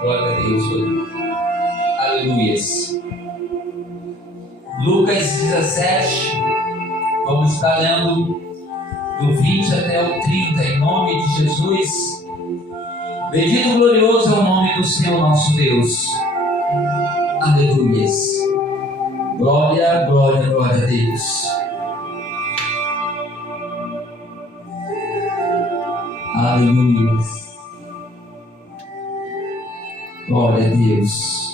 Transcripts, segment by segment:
Glória a Deus. Aleluias. Lucas 17, vamos estar lendo do 20 até o 30, em nome de Jesus. Bendito e glorioso é o nome do Senhor nosso Deus. Aleluias. Glória, glória, glória a Deus. Aleluias. Glória a Deus.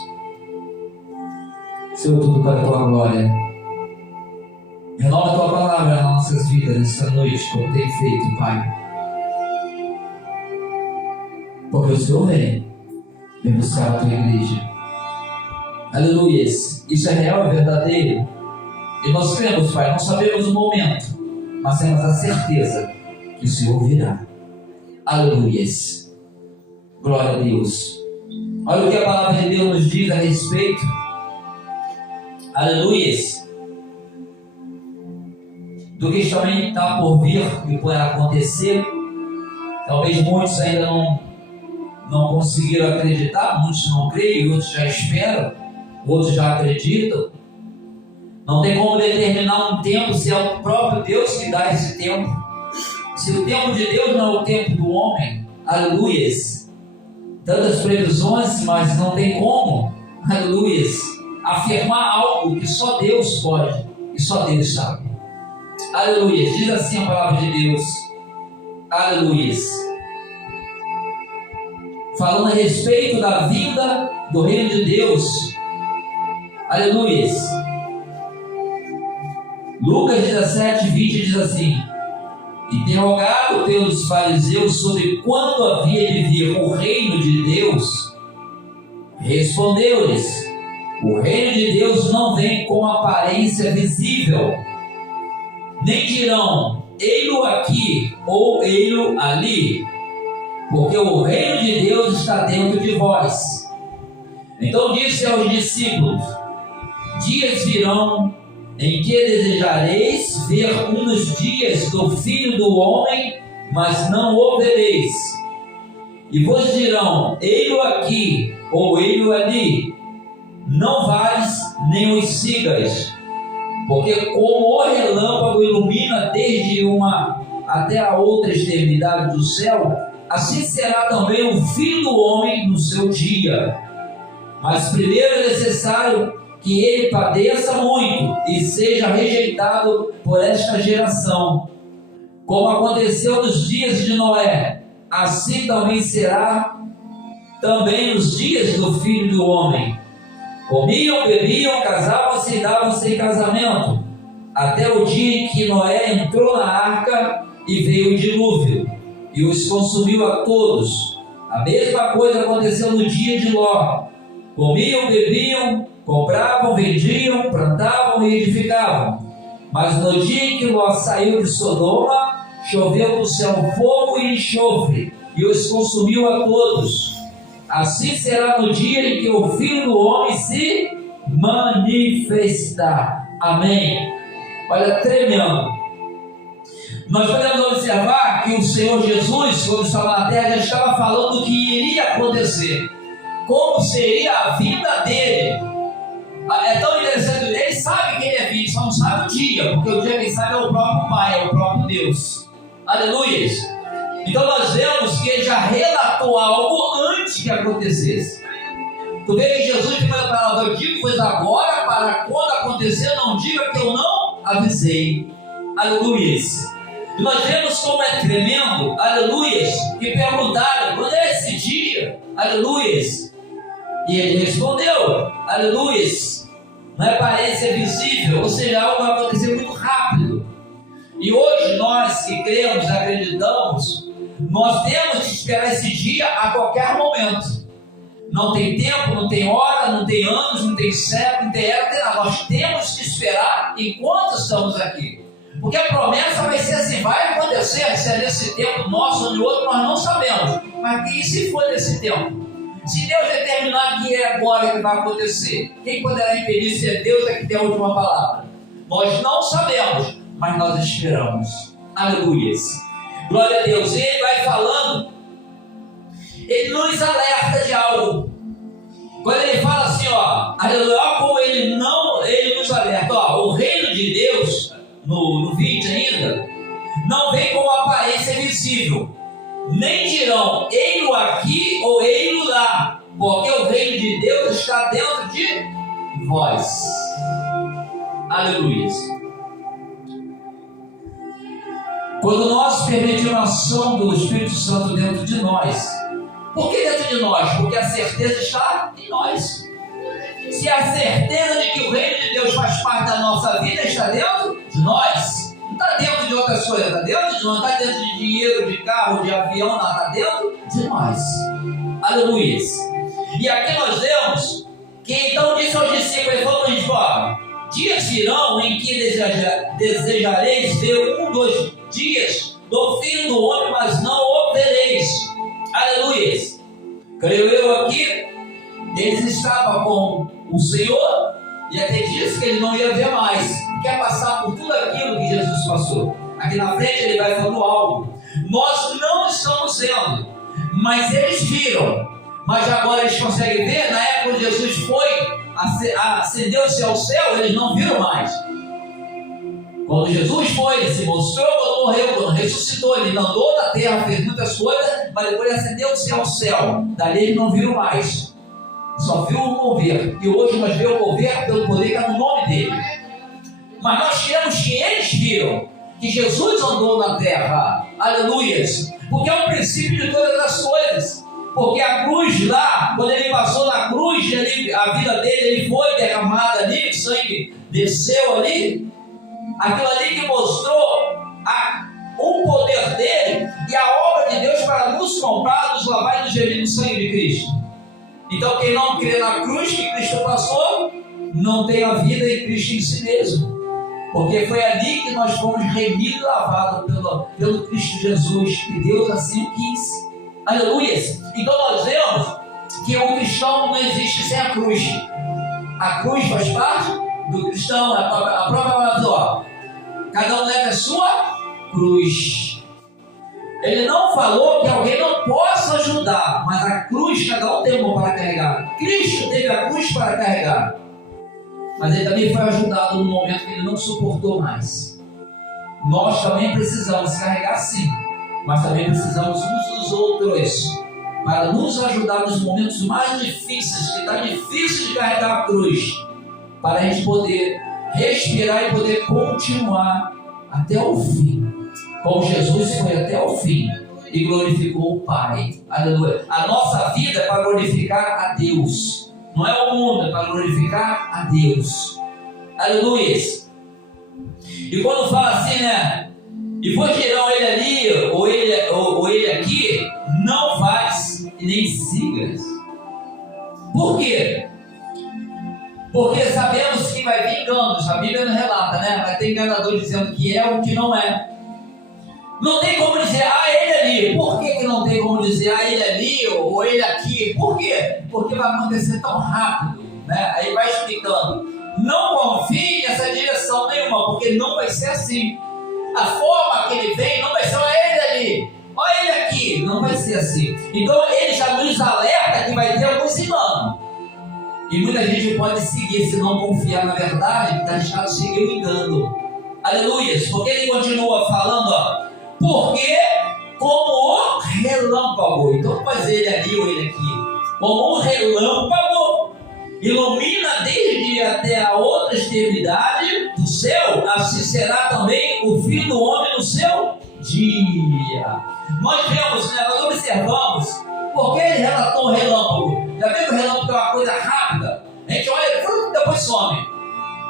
Senhor, tudo para a tua glória. Renova a tua palavra nas nossas vidas nesta noite, como tem feito, Pai. Porque o Senhor vem buscar a tua igreja. Aleluias. Isso é real e verdadeiro. E nós cremos, Pai, não sabemos o momento, mas temos a certeza que o Senhor virá. Aleluias. Glória a Deus. Olha o que a palavra de Deus nos diz a respeito. Aleluias. Do que também está por vir e por acontecer. Talvez muitos ainda não conseguiram acreditar, muitos não creem, outros já esperam, outros já acreditam. Não tem como determinar um tempo se é o próprio Deus que dá esse tempo. Se o tempo de Deus não é o tempo do homem, aleluias. Tantas previsões, mas não tem como, aleluias, afirmar algo que só Deus pode e só Deus sabe. Aleluias. Diz assim a palavra de Deus. Aleluias. Falando a respeito da vinda do reino de Deus. Aleluias. Lucas 17, 20 diz assim: interrogado pelos fariseus sobre quando havia de vir o reino de Deus, respondeu-lhes: o reino de Deus não vem com aparência visível, nem dirão ei-lo aqui ou ei-lo ali, porque o reino de Deus está dentro de vós. Então disse aos discípulos: dias virão em que desejareis ver um dos dias do Filho do Homem, mas não o vereis. E vos dirão: ei-lo aqui ou ei-lo ali. Não vais nem os sigas, porque como o relâmpago ilumina desde uma até a outra extremidade do céu, assim será também o Filho do Homem no seu dia. Mas primeiro é necessário que ele padeça muito e seja rejeitado por esta geração. Como aconteceu nos dias de Noé, assim também será também nos dias do Filho do Homem. Comiam, bebiam, casavam-se e davam-se em casamento, até o dia em que Noé entrou na arca e veio o dilúvio, e os consumiu a todos. A mesma coisa aconteceu no dia de Ló. Comiam, bebiam, compravam, vendiam, plantavam e edificavam. Mas no dia em que Ló saiu de Sodoma, choveu do céu fogo e enxofre, e os consumiu a todos. Assim será no dia em que o Filho do Homem se manifestar. Amém. Olha, tremendo. Nós podemos observar que o Senhor Jesus, quando estava na terra, já estava falando do que iria acontecer, como seria a vida dele. É tão interessante, ele sabe que ele é vivo, só não sabe o dia, porque o dia quem sabe é o próprio Pai, é o próprio Deus. Aleluia. Então nós vemos que ele já relatou algo antes que acontecesse. Tu vê que Jesus tem uma palavra: eu digo pois agora, para quando acontecer, não diga que eu não avisei. Aleluia. E nós vemos como é tremendo, aleluia, que perguntaram: quando é esse dia? Aleluia. E ele respondeu: aleluia, não é aparência visível, ou seja, algo vai acontecer muito rápido. E hoje nós que cremos, acreditamos, nós temos que esperar esse dia a qualquer momento. Não tem tempo, não tem hora, não tem anos, não tem século, não tem era, não tem nada. Nós temos que esperar enquanto estamos aqui. Porque a promessa vai ser assim, vai acontecer, se é nesse tempo nosso ou de outro, nós não sabemos. Mas e se for nesse tempo? Se Deus determinar que é agora que vai acontecer, quem poderá impedir se é Deus que tem a última palavra? Nós não sabemos, mas nós esperamos. Aleluia. Glória a Deus. E ele vai falando nos alerta de algo. Quando ele fala assim, ó, aleluia, como ele nos alerta, ó, o reino de Deus, no 20 ainda, não vem com aparência visível, nem dirão, ei-lo aqui ou ei-lo lá, porque o reino de Deus está dentro de vós. Aleluia. Quando nós permitimos a ação do Espírito Santo dentro de nós, por que dentro de nós? Porque a certeza está em nós. Se a certeza de que o reino de Deus faz parte da nossa vida está dentro de nós, não está dentro de outras coisas, está dentro de nós, não está dentro de dinheiro, de carro, de avião, não, está dentro de nós. Aleluia. E aqui nós vemos que então disse aos discípulos, ele falou para a gente, ó, dias virão em que desejareis ver dos dias do Filho do Homem, mas não o vereis. Aleluia. Creio eu aqui, eles estavam com o Senhor e até disse que ele não ia ver mais. Quer passar por tudo aquilo que Jesus passou. Aqui na frente ele vai falando algo. Nós não estamos vendo, mas eles viram. Mas agora eles conseguem ver. Na época que Jesus foi, ascendeu-se ao céu, eles não viram mais. Quando Jesus foi, ele se mostrou, quando morreu, quando ressuscitou, ele andou na terra, fez muitas coisas, mas depois ele ascendeu-se ao céu. Dali eles não viram mais. Só viu o mover. E hoje nós vemos o mover pelo poder que é no nome dele. Mas nós queremos que eles viram que Jesus andou na terra. Aleluias. Porque é o princípio de todas as coisas. Porque a cruz lá, quando ele passou na cruz, a vida dele ele foi derramada ali, o sangue desceu ali. Aquilo ali que mostrou o poder dele e a obra de Deus para nos comprar, nos lavar e nos remir no sangue de Cristo. Então quem não crê na cruz que Cristo passou, não tem a vida em Cristo em si mesmo. Porque foi ali que nós fomos remidos e lavados pelo Cristo Jesus, que Deus assim quis. Aleluia! Então nós vemos que o cristão não existe sem a cruz. A cruz faz parte do cristão, a própria palavra, ó, cada um leva a sua cruz. Ele não falou que alguém não possa ajudar, mas a cruz cada um tem uma para carregar. Cristo teve a cruz para carregar, mas ele também foi ajudado no momento que ele não suportou mais. Nós também precisamos carregar sim, mas também precisamos uns dos outros para nos ajudar nos momentos mais difíceis, que está difícil de carregar a cruz, para a gente poder respirar e poder continuar até o fim, como Jesus foi até o fim e glorificou o Pai. Aleluia. A nossa vida é para glorificar a Deus, não é o mundo, é para glorificar a Deus. Aleluia. E quando fala assim, né, e vos dirão ele ali ou ele aqui, não faz e nem sigas. Por quê? Porque sabemos que vai vir enganos. A Bíblia não relata, né? Vai ter enganador dizendo que é o que não é. Não tem como dizer, ele ali. Por que não tem como dizer, ele ali ou ele aqui? Por quê? Porque vai acontecer tão rápido, né? Aí vai explicando. Não confie nessa direção nenhuma, porque não vai ser assim. A forma que ele vem não vai ser, ele ali, olha ele aqui. Não vai ser assim. Então ele já nos alerta que vai ter alguns enganos. E muita gente pode seguir, se não confiar na verdade, está deixado seguir o engano. Aleluia. Porque ele continua falando, ó, porque como o relâmpago. Então não pode dizer ele ali ou ele aqui. Como o relâmpago ilumina desde até a outra extremidade do céu, assim será também o Filho do Homem no seu dia. Nós vemos, né, nós observamos, porque ele relatou o relâmpago. Já viu que o relâmpago é uma coisa rápida? A gente olha e depois some.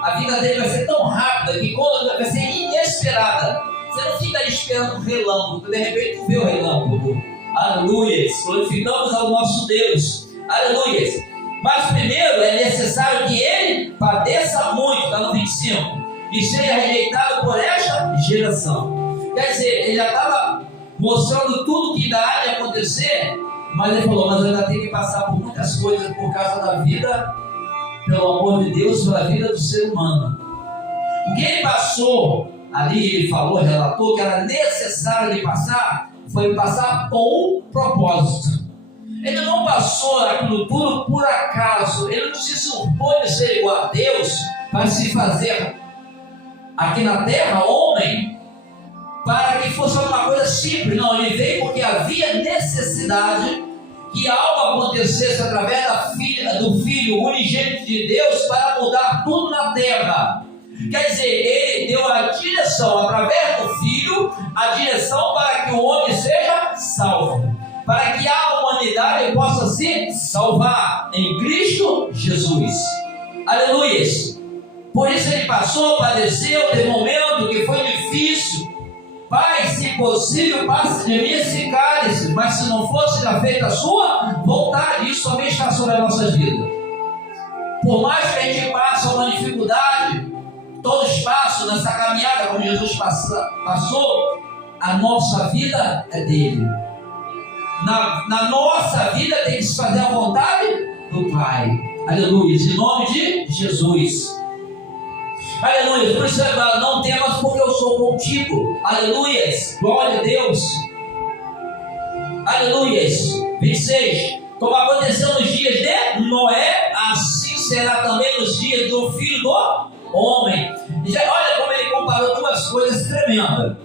A vida dele vai ser tão rápida que quando vai ser inesperada. Você não fica aí esperando o relâmpago, de repente tu vê o relâmpago. Aleluia. Glorificamos ao nosso Deus. Aleluia. Mas primeiro é necessário que ele padeça muito, está no 25, e seja rejeitado por esta geração. Quer dizer, ele já estava mostrando tudo que ainda há de acontecer, mas ele falou, mas eu ainda tenho que passar por muitas coisas por causa da vida, pelo amor de Deus, pela vida do ser humano. O que ele passou ali, ele falou, relatou que era necessário ele passar, foi passar com um propósito. Ele não passou aquilo tudo por acaso. Ele não se supõe ser igual a Deus para se fazer aqui na terra homem, para que fosse uma coisa simples. Não, ele veio porque havia necessidade que algo acontecesse através do Filho unigênito de Deus para mudar tudo na terra. Quer dizer, ele deu a direção através do Filho, a direção para que o homem seja salvo, para que a humanidade possa se salvar em Cristo Jesus. Aleluia! Por isso ele passou, padeceu, teve um momento que foi difícil. Pai, se possível, passe de mim esse cálice, mas se não fosse já feita a sua vontade, isso somente está sobre as nossas vidas. Por mais que a gente passe uma dificuldade, todo espaço nessa caminhada como Jesus passou, a nossa vida é dele. Na nossa vida tem que se fazer a vontade do Pai. Aleluia, em nome de Jesus. Aleluia, por isso não temas, porque eu sou contigo. Aleluia, glória a Deus. Aleluia, 26. Como aconteceu nos dias de Noé, assim será também nos dias do Filho do Homem. Olha como ele comparou duas coisas tremendas.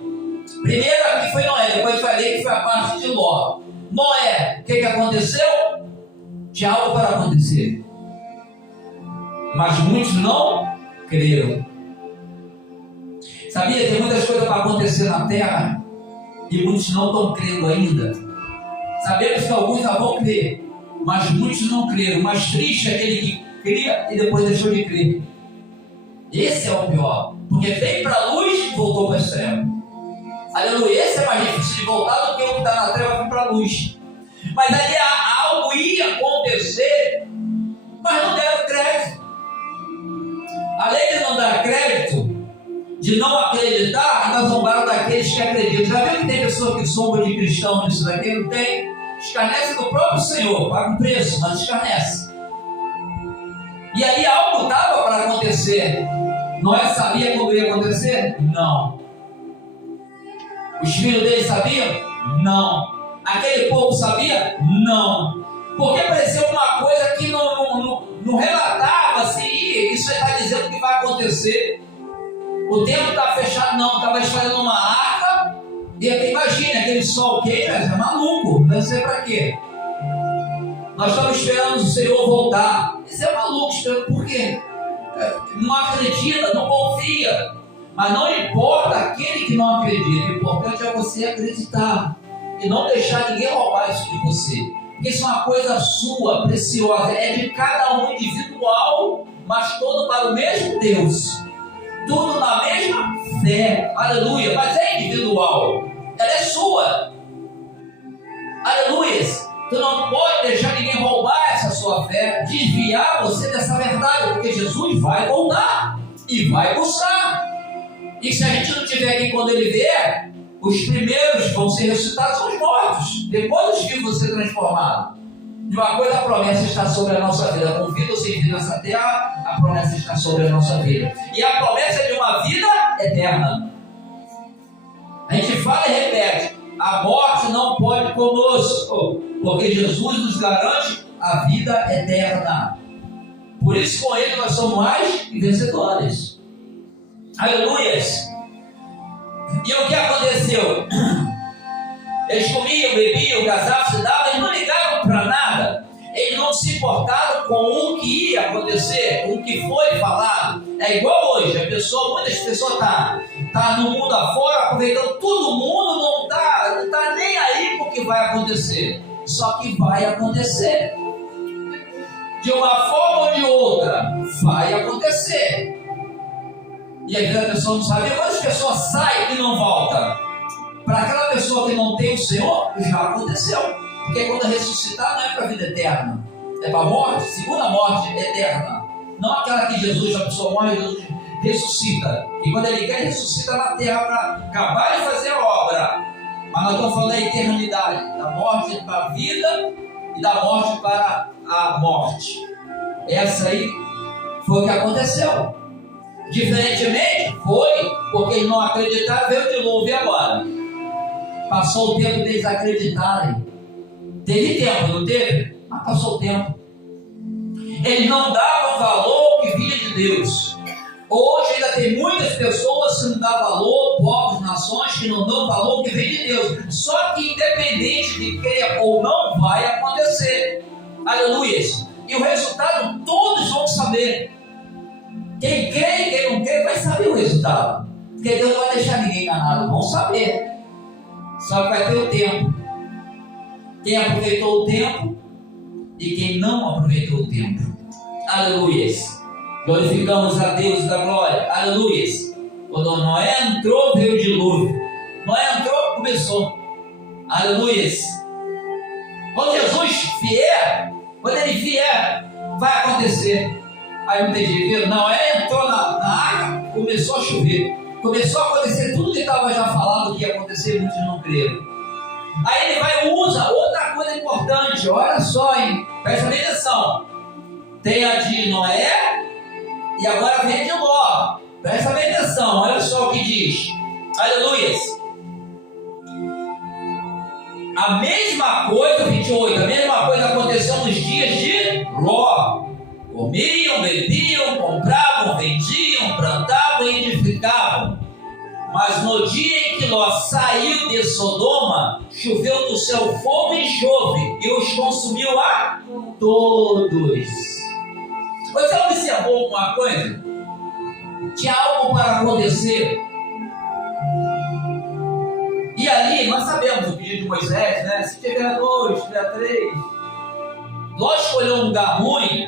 Primeiro aqui foi Noé, depois falei que foi a parte de Ló. Noé, o que aconteceu? Tinha algo para acontecer, mas muitos não creram. Sabia? Tem muitas coisas para acontecer na terra e muitos não estão crendo ainda. Sabemos que alguns já vão crer, mas muitos não creram. Mas triste é aquele que cria e depois deixou de crer. Esse é o pior, porque veio para a luz e voltou para as trevas. Aleluia, esse é mais difícil de voltar do que o que está na treva vir para a luz. Mas ali algo ia acontecer, mas não deram crédito. Além de não dar crédito, de não acreditar, ainda zombaram daqueles que acreditam. Já viu que tem pessoa que zomba de cristão nisso daqui? Não tem? Escarnece do próprio Senhor, paga um preço, mas escarnece. E ali algo estava para acontecer. Noé sabia quando ia acontecer? Não. Os filhos dele sabiam? Não. Aquele povo sabia? Não. Porque pareceu uma coisa que não relatava se isso está dizendo que vai acontecer. O tempo está fechado, não. Estava esperando uma arca. E até imagina, aquele sol quente, é maluco. Não sei para quê. Nós estamos esperando o Senhor voltar. Isso é maluco, esperando por quê? Não acredita, não confia. Mas não importa aquele que não acredita. O importante é você acreditar e não deixar ninguém roubar isso de você. Porque isso é uma coisa sua, preciosa. É de cada um individual, mas todo para o mesmo Deus. Tudo na mesma fé. Aleluia. Mas é individual. Ela é sua. Aleluia. Tu não pode deixar ninguém roubar essa sua fé, desviar você dessa verdade, porque Jesus vai voltar e vai buscar. E se a gente não estiver aqui quando ele vier, os primeiros vão ser ressuscitados, são os mortos. Depois os vivos vão ser transformados. De uma coisa, a promessa está sobre a nossa vida. Com vida ou sem vida nessa terra, a promessa está sobre a nossa vida. E a promessa é de uma vida eterna. A gente fala e repete: a morte não pode conosco, porque Jesus nos garante a vida eterna. Por isso, com ele nós somos mais que vencedores. Aleluias. E o que aconteceu? Eles comiam, bebiam, casavam, se davam, eles não ligavam para nada. Eles não se importaram com o que ia acontecer, com o que foi falado. É igual hoje, muitas pessoas estão no mundo afora, aproveitando, todo mundo não está nem aí com o que vai acontecer. Só que vai acontecer. De uma forma ou de outra, vai acontecer. E às vezes a pessoa não sabe, quantas pessoas saem e não voltam. Para aquela pessoa que não tem o Senhor, já aconteceu. Porque quando ressuscitar não é para a vida eterna, é para a morte, segunda morte eterna. Não aquela que Jesus, a pessoa morre e Jesus ressuscita. E quando ele quer, ressuscita na terra para acabar de fazer a obra. Mas nós estamos falando da eternidade, da morte para a vida e da morte para a morte. Essa aí foi o que aconteceu. Diferentemente, foi porque eles não acreditaram, veio o dilúvio agora. Passou o tempo deles acreditarem. Teve tempo, não teve? Mas passou o tempo. Eles não davam valor ao que vinha de Deus. Hoje ainda tem muitas pessoas que não dão valor, povos, nações que não dão valor ao que vem de Deus. Só que independente de queira ou não, vai acontecer. Aleluia. E o resultado todos vão saber. Quem quer e quem não quer vai saber o resultado. Porque Deus não vai deixar ninguém enganado, vão saber. Só que vai ter o tempo. Quem aproveitou o tempo e quem não aproveitou o tempo. Aleluia. Glorificamos a Deus da glória. Aleluia. Quando Noé entrou, veio o dilúvio. Noé entrou, começou. Aleluia. Quando Jesus vier, quando ele vier, vai acontecer. Aí não tem jeito. Noé entrou na água, começou a chover. Começou a acontecer tudo que estava já falado que ia acontecer, muitos não creram. Aí ele vai e usa outra coisa importante. Olha só, hein? Presta atenção. Tem a de Noé e agora vem de Ló. Presta atenção. Olha só o que diz. Aleluia. A mesma coisa, 28, a mesma coisa aconteceu nos dias de Ló. Comiam, bebiam, compravam, vendiam, plantavam e edificavam. Mas no dia em que Ló saiu de Sodoma, choveu do céu fogo e enxofre, e os consumiu a todos. Você observou alguma coisa? Tinha algo para acontecer. E ali, nós sabemos o pedido de Moisés, né? Se tiver 2, se tiver 3. Ló escolheu um lugar ruim,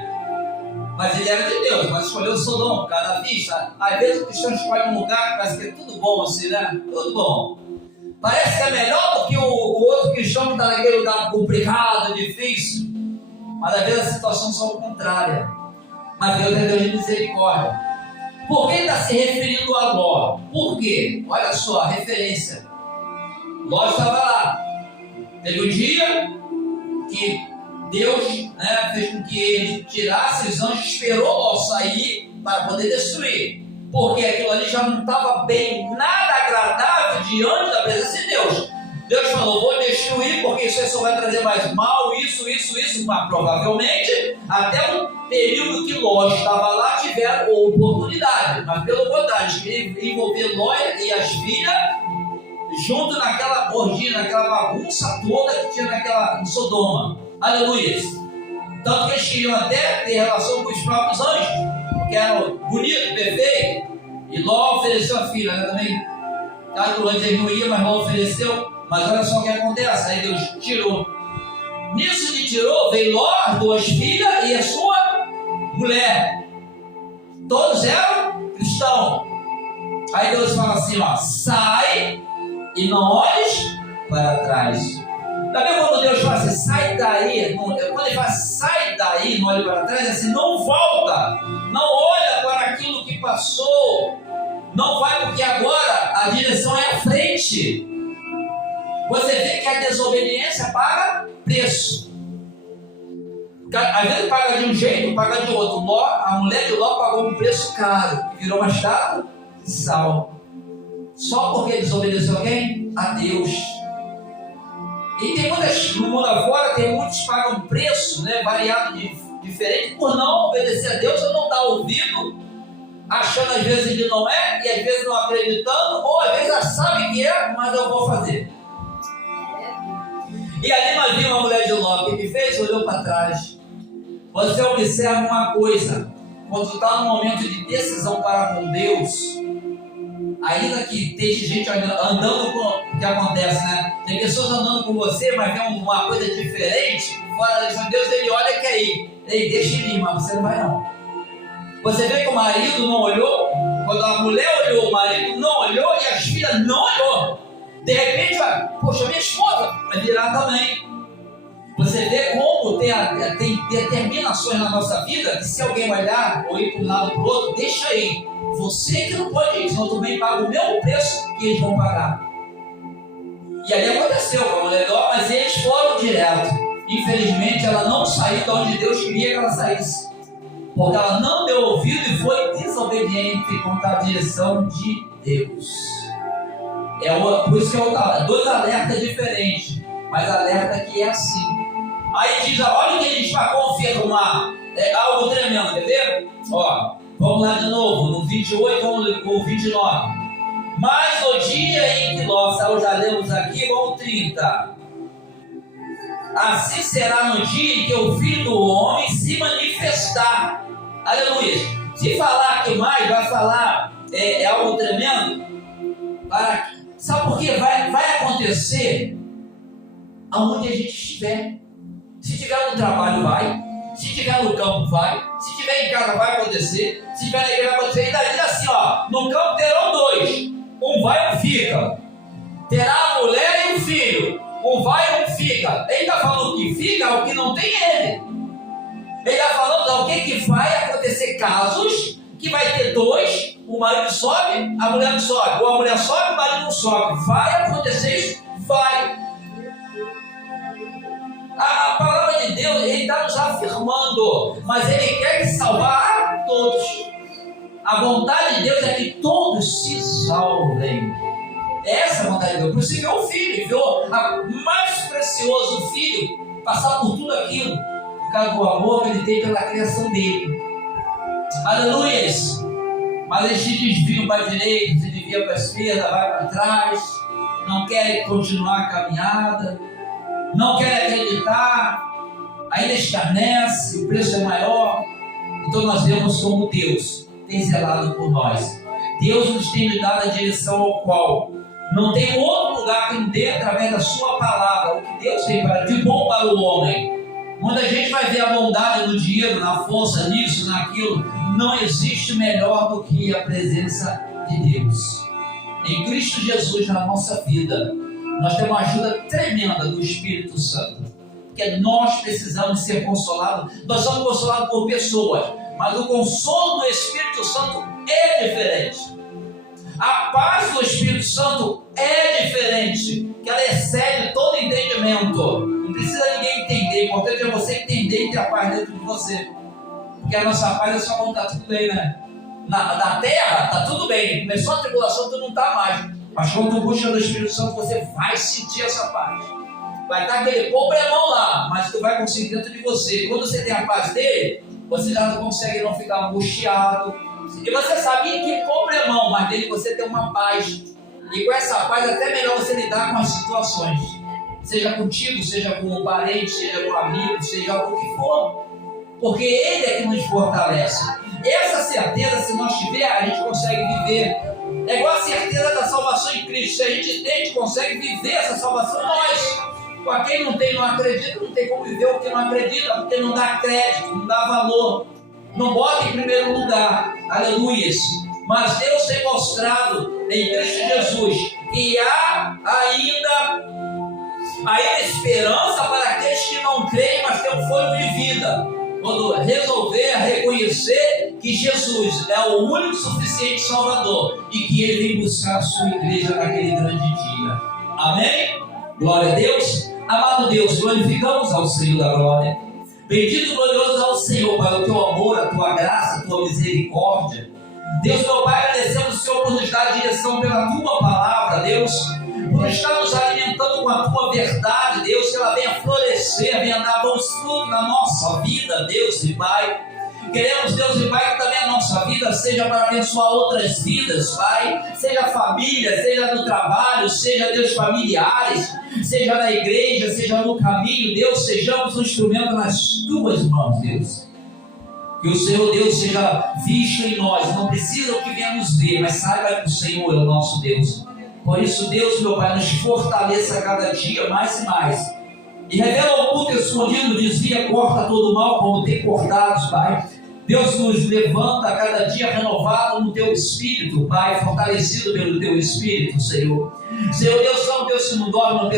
mas ele era de Deus, mas escolheu Sodoma, por causa da vista. Às vezes o cristão escolhe um lugar que parece que é tudo bom assim, né? Tudo bom. Parece que é melhor do que o outro cristão que está naquele lugar complicado, difícil. Mas às vezes a situação só é o contrário. Mas Deus é Deus de misericórdia. Por que está se referindo a Ló? Por quê? Olha só a referência. Ló estava lá. Teve um dia que Deus, né, fez com que ele tirasse os anjos, esperou Ló sair para poder destruir, porque aquilo ali já não estava bem, nada agradável diante da presença de Deus. Deus falou, vou destruir porque isso aí só vai trazer mais mal, isso, mas provavelmente até o período que Ló estava lá tiveram oportunidade, mas pelo contrário, queria envolver Ló e as filhas junto naquela orgia, naquela bagunça toda que tinha naquela Sodoma. Aleluia. Tanto que eles queriam até ter relação com os próprios anjos, porque eram bonitos, perfeitos. E Ló ofereceu a filha, né, também. Caso antes ele não ia, mas Ló ofereceu. Mas olha só o que acontece. Aí Deus tirou. Nisso que tirou, veio Ló, as 2 filhas e a sua mulher. Todos eram cristãos. Aí Deus fala assim, ó, sai e não olhes para trás. Também quando Deus fala assim, sai daí, quando ele fala sai daí, não olhe para trás, é assim, não volta, não olha para aquilo que passou, não vai porque agora a direção é a frente. Você vê que a desobediência paga preço. Às vezes paga de um jeito, paga de outro. Ló, a mulher de Ló pagou um preço caro, virou mais caro que sal. Só porque desobedeceu quem? A Deus. E tem muitas, no mundo afora, tem muitos que pagam preço, né, variado, diferente, por não obedecer a Deus, ou não dar ouvido, achando às vezes que não é, e às vezes não acreditando, ou às vezes já sabe que é, mas eu vou fazer. E ali nós vimos uma mulher de Ló, o que fez? Olhou para trás. Você observa uma coisa, quando está no momento de decisão para com Deus, ainda que esteja gente andando com o que acontece, né? Tem pessoas andando com você, mas vê uma coisa diferente, fora da direção de Deus, ele olha que aí, ele deixa ele ir, mas você não vai não. Você vê que o marido não olhou, quando a mulher olhou, o marido não olhou e as filhas não olhou. De repente, vai, poxa, minha esposa vai virar também. Você vê como tem determinações na nossa vida, que se alguém olhar ou ir para um lado ou para o outro, deixa aí. Você que não pode ir, senão eu também pago o mesmo preço que eles vão pagar. E ali aconteceu com a mulher de Ló, mas eles foram direto. Infelizmente, ela não saiu de onde Deus queria que ela saísse. Porque ela não deu ouvido e foi desobediente contra a direção de Deus. Por isso que é 2 alertas diferentes. Mas alerta que é assim. Aí diz, olha o que ele diz para confirmar. É algo tremendo, quer ver? Ó, vamos lá de novo, no 28, vamos no 29. Mas no dia em que nós, já lemos aqui, vamos 30. Assim será no dia em que o Filho do Homem se manifestar. Aleluia. Se falar aqui mais, vai falar algo tremendo. Sabe por quê? Vai acontecer aonde a gente estiver. Se estiver no trabalho, vai. Se estiver no campo, vai. Se estiver em casa, vai acontecer. Se estiver na igreja, vai acontecer. E daí assim, ó, no campo terão dois. Um vai e um fica. Terá a mulher e o filho. Um vai e um fica. Ele está falando que fica o que não tem ele. Ele está falando o que vai acontecer casos que vai ter dois. O marido sobe, a mulher não sobe. Ou a mulher sobe, o marido não sobe. Vai acontecer isso? Vai. A palavra de Deus, ele está nos afirmando, mas ele quer salvar a todos. A vontade de Deus é que todos se salvem. Essa é a vontade de Deus. Por isso que o filho, viu? O mais precioso filho, passar por tudo aquilo, por causa do amor que ele tem pela criação dele. Aleluia! Mas eles se desviam para a direita, se desviam para a esquerda, vai para trás, não querem continuar a caminhada, não querem acreditar, ainda escarnece, o preço é maior. Então nós vemos como Deus tem zelado por nós. Deus nos tem dado a direção ao qual não tem outro lugar que nos dê através da sua palavra, o que Deus tem de bom para o homem. Muita gente vai ver a bondade no dinheiro, na força, nisso, naquilo. Não existe melhor do que a presença de Deus. Em Cristo Jesus na nossa vida, nós temos uma ajuda tremenda do Espírito Santo. Porque nós precisamos ser consolados. Nós somos consolados por pessoas, mas o consolo do Espírito Santo é diferente. A paz do Espírito Santo é diferente, que ela excede todo entendimento. Não precisa ninguém entender, o importante é você entender e ter a paz dentro de você. Porque a nossa paz é só quando está tudo bem, né? Na terra está tudo bem, começou a tribulação, tu não está mais. Mas quando tu busca do Espírito Santo, você vai sentir essa paz. Vai estar aquele problemão lá, mas tu vai conseguir dentro de você. Quando você tem a paz dele, você já não consegue não ficar angustiado. E você sabe que problemão, mas dele você tem uma paz. E com essa paz é até melhor você lidar com as situações. Seja contigo, seja com um parente, seja com um amigo, seja o que for. Porque ele é que nos fortalece. Essa certeza, se nós tiver, a gente consegue viver. É igual a certeza da salvação em Cristo. Se a gente tem, a gente consegue viver essa salvação nós. Para quem não tem, não acredita, não tem como viver o que não acredita, porque não dá crédito, não dá valor. Não bota em primeiro lugar, aleluia. Mas Deus tem mostrado em Cristo Jesus que há ainda esperança para aqueles que não creem, mas têm um fôlego de vida. Quando resolver reconhecer que Jesus é o único suficiente Salvador e que Ele vem buscar a sua igreja naquele grande dia. Amém? Glória a Deus. Amado Deus, glorificamos ao Senhor da glória. Bendito e glorioso ao Senhor para o teu amor, a tua graça, a tua misericórdia. Deus, meu Pai, agradecemos o Senhor por nos dar a direção pela tua palavra, Deus, por estar nos alimentando com a tua verdade, Deus, que ela venha florescer, venha dar bons frutos na nossa vida, Deus e Pai. Queremos, Deus e Pai, que também a nossa vida seja para abençoar outras vidas, Pai, seja família, seja no trabalho, seja, Deus, familiares, seja na igreja, seja no caminho, Deus, sejamos um instrumento nas tuas mãos, Deus. Que o Senhor, Deus, seja visto em nós, não precisa o que venha nos ver, mas saiba que o Senhor é o nosso Deus. Por isso, Deus, meu Pai, nos fortaleça cada dia mais e mais. E revela o culto escondido, desvia, corta todo o mal, como tem cortado, Pai. Deus nos levanta a cada dia renovado no Teu Espírito, Pai, fortalecido pelo Teu Espírito, Senhor. Senhor, Deus, não Deus que não dorme, não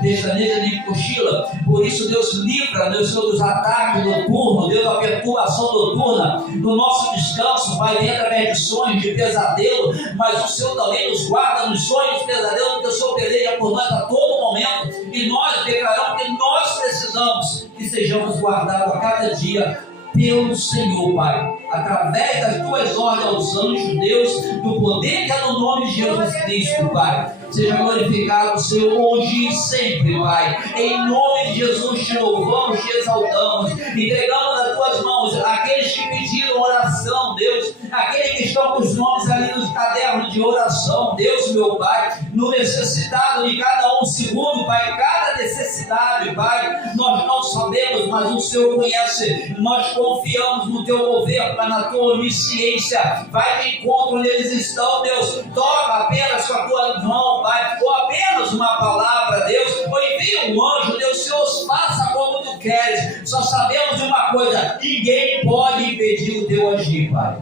pestaneja nem cochila. Por isso, Deus, livra, Deus, dos ataques noturnos, Deus, da perturbação noturna, do nosso descanso, Pai, vem através de sonhos, de pesadelo, mas o Senhor também nos guarda nos sonhos, pesadelos, porque o Senhor peleja por nós a todo momento, e nós declaramos que nós precisamos que sejamos guardados a cada dia pelo Senhor, Pai, através das tuas ordens aos anjos, Deus, do poder que é no nome de Jesus Cristo, Pai. Seja glorificado o Senhor hoje e sempre, Pai. Em nome de Jesus te louvamos, te exaltamos, entregamos nas tuas mãos aqueles que pediram oração, Deus, aqueles que estão com os nomes ali nos cadernos de oração, Deus, meu Pai, no necessitado de cada um segundo, Pai, cada necessidade, Pai, nós não sabemos, mas o Senhor conhece. Nós confiamos no teu governo, na tua onisciência. Vai de encontro onde eles estão, Deus. Toca apenas com a tua mão, Pai, ou apenas uma palavra, Deus, ou envia um anjo, Deus. Senhor, faça como tu queres. Só sabemos de uma coisa: ninguém pode impedir o teu agir, Pai,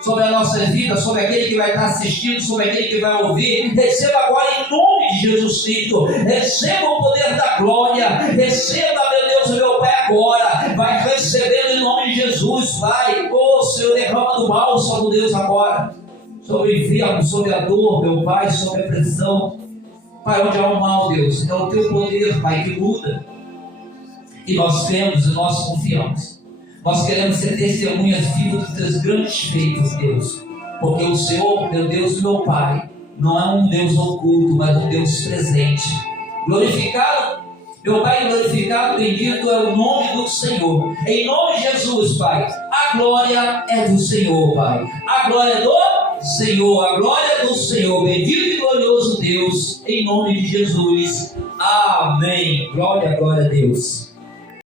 sobre a nossa vida, sobre aquele que vai estar assistindo, sobre aquele que vai ouvir. Receba agora em nome de Jesus Cristo, receba o poder da glória, receba, meu Deus, meu Pai, agora, vai recebendo em nome de Jesus, Pai. Oh Senhor, derrama do bálsamo, Deus, agora, sobre o enfermo, sobre a dor, meu Pai, sobre a pressão, Pai, onde há o mal, Deus, é o teu poder, Pai, que muda, e nós cremos e nós confiamos. Nós queremos ser testemunhas vivas dos teus grandes feitos, Deus, porque o Senhor, meu Deus, meu Pai, não é um Deus oculto, mas um Deus presente. Glorificado, meu Pai, glorificado, bendito é o nome do Senhor. Em nome de Jesus, Pai, a glória é do Senhor, Pai. A glória é do Senhor, a glória é do Senhor. Bendito e glorioso Deus, em nome de Jesus. Amém. Glória, glória a Deus.